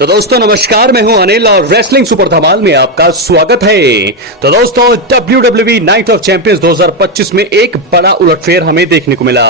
तो दोस्तों नमस्कार, मैं हूं अनिल और रेसलिंग सुपर धमाल में आपका स्वागत है। तो दोस्तों WWE नाइट ऑफ चैंपियंस 2025 में एक बड़ा उलटफेर हमें देखने को मिला।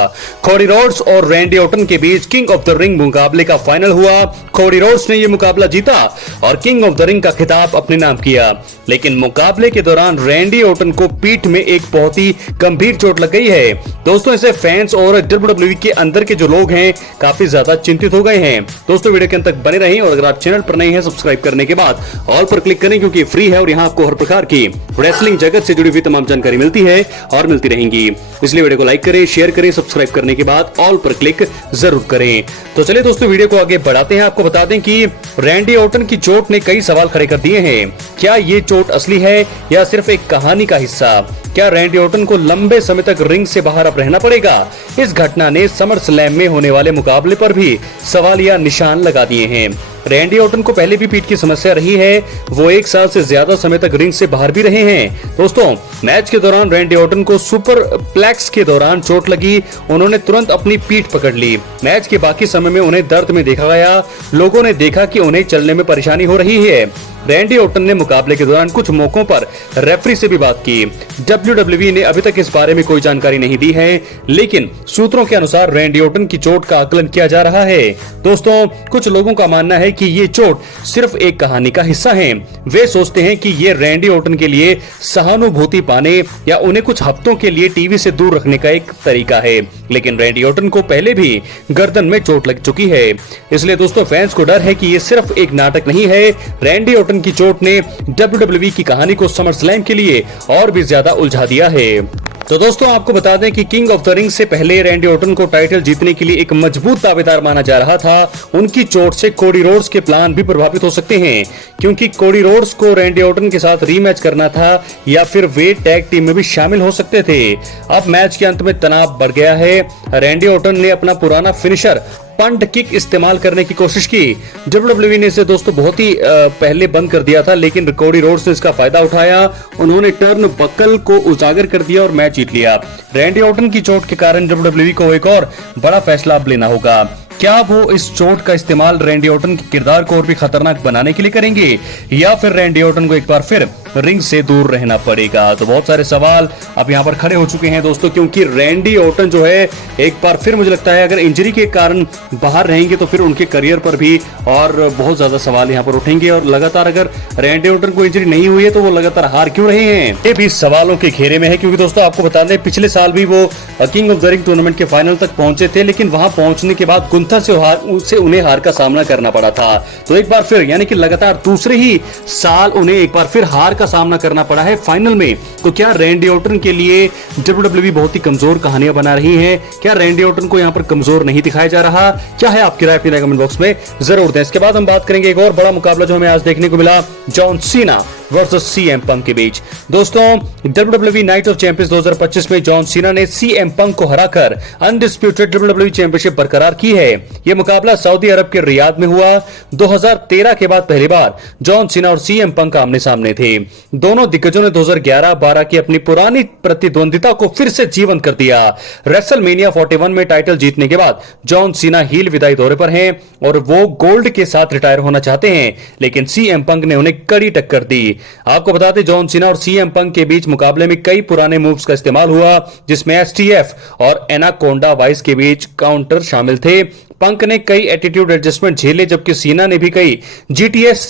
कोडी रोड्स और रैंडी ऑर्टन के बीच किंग ऑफ द रिंग मुकाबले का फाइनल हुआ। कोडी रोड्स ने यह मुकाबला जीता और किंग ऑफ द रिंग का खिताब अपने नाम किया, लेकिन मुकाबले के दौरान रैंडी ऑर्टन को पीठ में एक बहुत ही गंभीर चोट लग गई है। दोस्तों इसे फैंस और WWE के अंदर के जो लोग हैं काफी ज्यादा चिंतित हो गए हैं। दोस्तों वीडियो के अंत तक बने रहें और अगर आप चैनल पर नहीं है सब्सक्राइब करने के बाद ऑल पर क्लिक करें, क्योंकि फ्री है और यहाँ आपको हर प्रकार की रेसलिंग जगत से जुड़ी हुई तमाम जानकारी मिलती है और मिलती रहेंगी। इसलिए वीडियो को लाइक करें, शेयर करें, सब्सक्राइब करने के बाद ऑल पर क्लिक जरूर करें। तो चलिए दोस्तों वीडियो को आगे बढ़ाते हैं। आपको बता दें कि रैंडी ऑर्टन की चोट ने कई सवाल खड़े कर दिए हैं। क्या ये चोट असली है या सिर्फ एक कहानी का हिस्सा? क्या रैंडी ऑर्टन को लंबे समय तक रिंग से बाहर अब रहना पड़ेगा? इस घटना ने समर स्लैम में होने वाले मुकाबले पर भी सवाल या निशान लगा दिए हैं। रैंडी ऑर्टन को पहले भी पीठ की समस्या रही है, वो 1 साल से ज्यादा समय तक रिंग से बाहर भी रहे हैं। दोस्तों मैच के दौरान रैंडी ऑर्टन को सुपर प्लेक्स के दौरान चोट लगी, उन्होंने तुरंत अपनी पीठ पकड़ ली। मैच के बाकी समय में उन्हें दर्द में देखा गया, लोगों ने देखा कि उन्हें चलने में परेशानी हो रही है। रैंडी ऑर्टन ने मुकाबले के दौरान कुछ मौकों पर रेफरी से भी बात की। WWE ने अभी तक इस बारे में कोई जानकारी नहीं दी है, लेकिन सूत्रों के अनुसार रैंडी ऑर्टन की चोट का आकलन किया जा रहा है। दोस्तों कुछ लोगों का मानना है कि ये चोट सिर्फ एक कहानी का हिस्सा है। वे सोचते हैं कि ये रैंडी ऑर्टन के लिए सहानुभूति पाने या उन्हें कुछ हफ्तों के लिए टीवी से दूर रखने का एक तरीका है, लेकिन रैंडी ऑर्टन को पहले भी गर्दन में चोट लग चुकी है। इसलिए दोस्तों फैंस को डर है कि ये सिर्फ एक नाटक नहीं है। रैंडी ऑर्टन की चोट ने WWE की कहानी को समर स्लैम के लिए और भी ज्यादा उलझा दिया है। तो दोस्तों आपको बता दें कि किंग ऑफ द रिंग से पहले रैंडी ऑर्टन को टाइटल जीतने के लिए एक मजबूत दावेदार माना जा रहा था। उनकी चोट से कोडी रोड्स के प्लान भी प्रभावित हो सकते हैं, क्योंकि कोडी रोड्स को रैंडी ऑर्टन के साथ रीमैच करना था या फिर वे टैग टीम में भी शामिल हो सकते थे। अब मैच के अंत में तनाव बढ़ गया है। रैंडी ऑर्टन ने अपना पुराना फिनिशर पंट किक इस्तेमाल करने की कोशिश की। WWE ने इसे दोस्तों बहुत ही पहले बंद कर दिया था, लेकिन कोडी रोड्स ने इसका फायदा उठाया। उन्होंने टर्न बकल को उजागर कर दिया और मैच जीत लिया। रैंडी ऑर्टन की चोट के कारण WWE को एक और बड़ा फैसला अब लेना होगा। क्या वो इस चोट का इस्तेमाल रैंडी ऑर्टन के किरदार को और भी खतरनाक बनाने के लिए करेंगे, या फिर रैंडी ऑर्टन को एक बार फिर रिंग से दूर रहना पड़ेगा? तो बहुत सारे सवाल अब यहाँ पर खड़े हो चुके हैं दोस्तों, क्योंकि रैंडी ऑर्टन जो है एक बार फिर मुझे लगता है अगर इंजरी के कारण बाहर रहेंगे तो फिर उनके करियर पर भी और बहुत ज्यादा सवाल यहाँ पर उठेंगे। और लगातार अगर रैंडी ऑर्टन को इंजरी नहीं हुई है तो वो लगातार हार क्यों रहे हैं, ये भी सवालों के घेरे में है। क्योंकि दोस्तों आपको बता दें पिछले साल भी वो king of the ring tournament के फाइनल तक पहुंचे थे, लेकिन वहां पहुंचने के बाद गुंथर से उन्हें हार का सामना करना पड़ा था। तो एक बार फिर यानी कि लगातार दूसरे ही साल उन्हें एक बार फिर हार का सामना करना पड़ा है फाइनल में। तो क्या रैंडी ऑर्टन के लिए WWE बहुत ही कमजोर कहानियां बना रही है? क्या रैंडी ऑर्टन को यहां पर कमजोर नहीं दिखाया जा रहा? क्या है आपकी राय? अपनी राय कमेंट बॉक्स में जरूर दें। इसके बाद हम बात करेंगे एक और बड़ा मुकाबला जो हमें आज देखने को मिला, जॉन सीना वर्सेस CM पंक के बीच। दोस्तों WWE नाइट ऑफ चैंपियंस 2025 में जॉन सीना ने CM पंक को हराकर अनडिस्प्यूटेड WWE चैंपियनशिप बरकरार की है। यह मुकाबला सऊदी अरब के रियाद में हुआ। 2013 के बाद पहली बार जॉन सीना और CM पंक आमने सामने थे। दोनों दिग्गजों ने 2011-12 की अपनी पुरानी प्रतिद्वंदिता को फिर से जीवंत कर दिया। रेसलमेनिया 41 में टाइटल जीतने के बाद जॉन सीना हील विदाई दौरे पर हैं और वो गोल्ड के साथ रिटायर होना चाहते हैं, लेकिन CM पंक ने उन्हें कड़ी टक्कर दी। आपको बता दें जॉन सीना और CM पंक के बीच मुकाबले में कई पुराने मूव्स का इस्तेमाल हुआ, जिसमें STF और एनाकोंडा वाइस के बीच काउंटर शामिल थे। पंक ने कई एटीट्यूड एडजस्टमेंट झेले, जबकि सीना ने भी कई GTS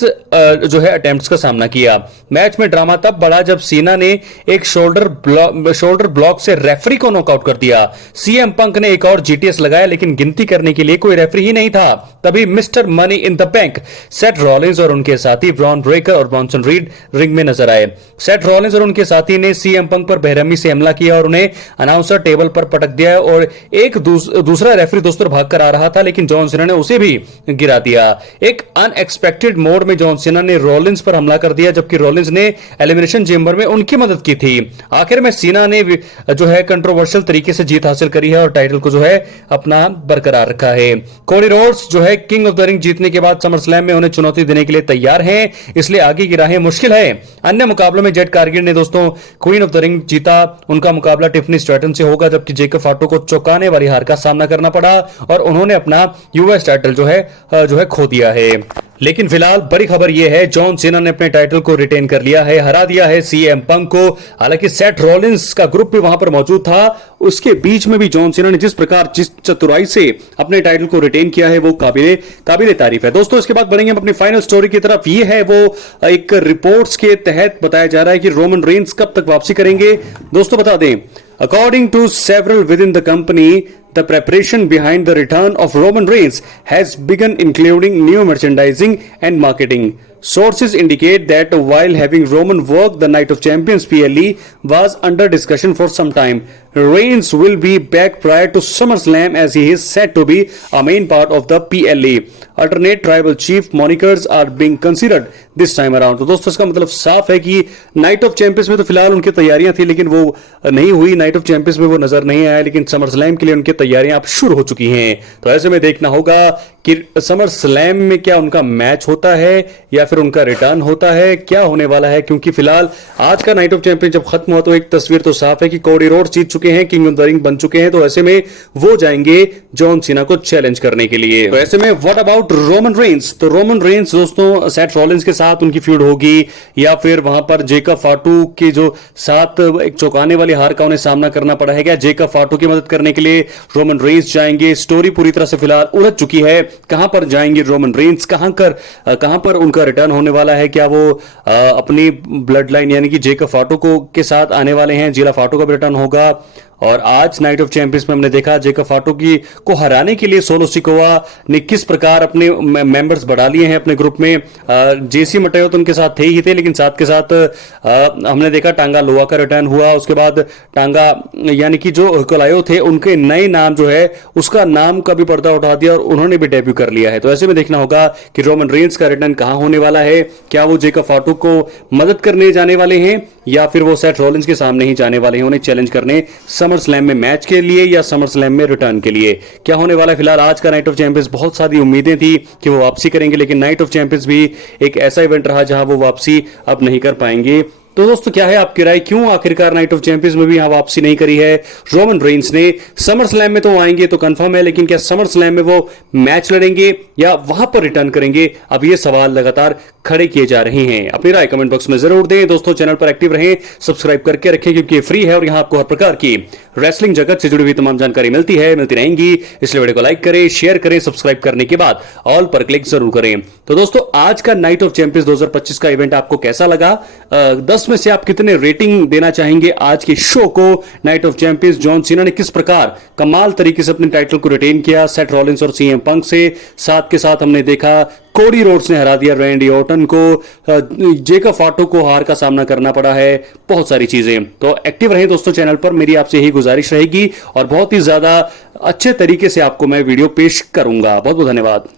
जो है अटेम्प्ट्स का सामना किया। मैच में ड्रामा तब बढ़ा जब सीना ने एक शोल्डर ब्लॉक से रेफरी को नॉकआउट कर दिया। CM पंक ने एक और GTS लगाया, लेकिन गिनती करने के लिए कोई रेफरी ही नहीं था। तभी mister money in the bank Seth Rollins और उनके साथी ब्रॉन ब्रेकर और ब्रॉन्सन रीड रिंग में नजर आए। सेथ रॉलिंस और उनके साथी ने CM पंक पर बेरहमी से हमला किया और उन्हें अनाउंसर टेबल पर पटक दिया और एक दूसरा रेफरी दोस्तों भागकर आ रहा था, लेकिन जॉन सीना ने उसे भी गिरा दिया। एक अनएक्सपेक्टेड मोड में जॉन सीना ने रॉलिंस पर हमला कर दिया, जबकि रॉलिंस ने एलिमिनेशन चेंबर में उनकी मदद की थी। आखिर में सीना ने जो है कंट्रोवर्शियल तरीके से जीत हासिल करी है और टाइटल को जो है अपना बरकरार रखा है। कोडी रोड्स जो है किंग ऑफ द रिंग जीतने के बाद समर स्लैम में उन्हें चुनौती देने के लिए तैयार हैं, इसलिए आगे की राहें मुश्किल है। अन्य मुकाबलों में जेड कारगिल ने दोस्तों क्वीन ऑफ द रिंग जीता। उनका मुकाबला टिफनी स्ट्रैटन से होगा, जबकि जेकब फाटो को चौंकाने वाली हार का सामना करना पड़ा और उन्होंने अपना US टाइटल जो है खो दिया है। लेकिन फिलहाल बड़ी खबर यह है, जॉन सीना ने अपने टाइटल को रिटेन कर लिया है, हरा दिया है सीएम पंक को। हालांकि सेथ रॉलिंस का ग्रुप भी वहां पर मौजूद था, उसके बीच में भी जॉन सीना ने जिस प्रकार जिस चतुराई से अपने टाइटल को रिटेन किया है वो काबिले तारीफ है। दोस्तों इसके बाद बढ़ेंगे हम अपनी फाइनल स्टोरी की तरफ। ये है वो एक रिपोर्ट्स के तहत बताया जा रहा है कि रोमन रेंस कब तक वापसी करेंगे। दोस्तों बता दें, according to several within the company, the preparation behind the return of Roman Reigns has begun, including new merchandising and marketing. Sources indicate that while having Roman work the Night of Champions PLE was under discussion for some time, Reigns will be back prior to SummerSlam as he is said to be a main part of the PLE. Alternate tribal chief monikers are being considered this time around. तो दोस्तों इसका मतलब साफ है कि night of champions में तो फिलहाल उनकी तैयारियां थी लेकिन वो नहीं हुई, नाइट ऑफ चैंपियंस में वो नजर नहीं आया, लेकिन समर स्लैम के लिए उनकी तैयारियां अब शुरू हो चुकी हैं। तो ऐसे में देखना होगा कि समर स्लैम में क्या उनका मैच होता है या फिर उनका रिटर्न होता है, क्या होने वाला है। क्योंकि फिलहाल आज का नाइट ऑफ चैंपियन जब खत्म हुआ तो एक तस्वीर तो साफ है कि कोडी रोड्स जीत चुके हैं, किंग ऑफ द रिंग बन चुके हैं, तो ऐसे में वो जाएंगे जॉन सीना को चैलेंज करने के लिए। तो ऐसे में व्हाट अबाउट रोमन रेंस? तो रोमन रेंस दोस्तों सेथ रॉलिंस के साथ उनकी फ्यूड होगी या फिर वहां पर जेकब फाटू के जो साथ एक चौंकाने वाली हार का उन्हें सामना करना पड़ा है, क्या जेकब फाटू की मदद करने के लिए रोमन रेंस जाएंगे? स्टोरी पूरी तरह से फिलहाल उलझ चुकी है, कहां पर जाएंगे रोमन रेंस, कहां पर उनका रिटर्न होने वाला है, क्या वो अपनी ब्लड लाइन यानी कि जेकब फाटू के साथ आने वाले हैं, जिला फाटू का भी रिटर्न होगा। और आज नाइट ऑफ चैंपियंस में हमने देखा जेकब फाटू को हराने के लिए सोलो सिकोवा ने किस प्रकार अपने मेंबर्स बढ़ा लिए हैं अपने ग्रुप में। जेसी मटेयो तो उनके साथ थे ही थे, लेकिन साथ के साथ हमने देखा टांगा लोआ का रिटर्न हुआ। उसके बाद टांगा यानी कि जो कोलायो थे उनके नए नाम जो है उसका नाम का भी पर्दा उठा दिया और उन्होंने भी डेब्यू कर लिया है। तो ऐसे में देखना होगा कि रोमन रेंस का रिटर्न कहां होने वाला है, क्या वो जेकब फाटू को मदद करने जाने वाले हैं या फिर वो सेथ रॉलिंस के सामने ही जाने वाले हैं उन्हें चैलेंज करने समर स्लैम में मैच के लिए या समर स्लैम में रिटर्न के लिए, क्या होने वाला है। फिलहाल आज का नाइट ऑफ चैंपियंस बहुत सारी उम्मीदें थी कि वो वापसी करेंगे, लेकिन नाइट ऑफ चैंपियंस भी एक ऐसा इवेंट रहा जहां वो वापसी अब नहीं कर पाएंगे। तो दोस्तों क्या है आपकी राय, क्यों आखिरकार नाइट ऑफ चैंपियंस में भी यहां वापसी नहीं करी है रोमन रेंस ने? समर स्लैम में तो आएंगे तो कंफर्म है, लेकिन क्या समर स्लैम में वो मैच लड़ेंगे या वहां पर रिटर्न करेंगे? अब ये सवाल लगातार खड़े किए जा रहे हैं। अपनी राय कमेंट बॉक्स में जरूर दें। दोस्तों चैनल पर एक्टिव रहें, सब्सक्राइब करके रखें क्योंकि ये फ्री है और यहां आपको हर प्रकार की रेसलिंग जगत से जुड़ी हुई तमाम जानकारी मिलती रहेंगी। इसलिए वीडियो को लाइक करें, शेयर करें, सब्सक्राइब करने के बाद ऑल पर क्लिक जरूर करें। तो दोस्तों आज का नाइट ऑफ चैंपियंस 2025 का इवेंट आपको कैसा लगा? 10 में से आप कितने रेटिंग देना चाहेंगे आज के शो को? Night of champions John Cena ने किस प्रकार कमाल तरीके से अपने टाइटल को रिटेन किया सेथ रॉलिंस और सीएम पंक से, साथ के साथ हमने देखा कोडी रोड्स ने हरा दिया रैंडी ऑर्टन को, जेकब फाटू को हार का सामना करना पड़ा है, बहुत सारी चीजें। तो एक्टिव रहें दोस्तों चैनल पर, मेरी आपसे यही गुजारिश रहेगी और बहुत ही ज्यादा अच्छे तरीके से आपको मैं वीडियो पेश करूंगा। बहुत बहुत धन्यवाद।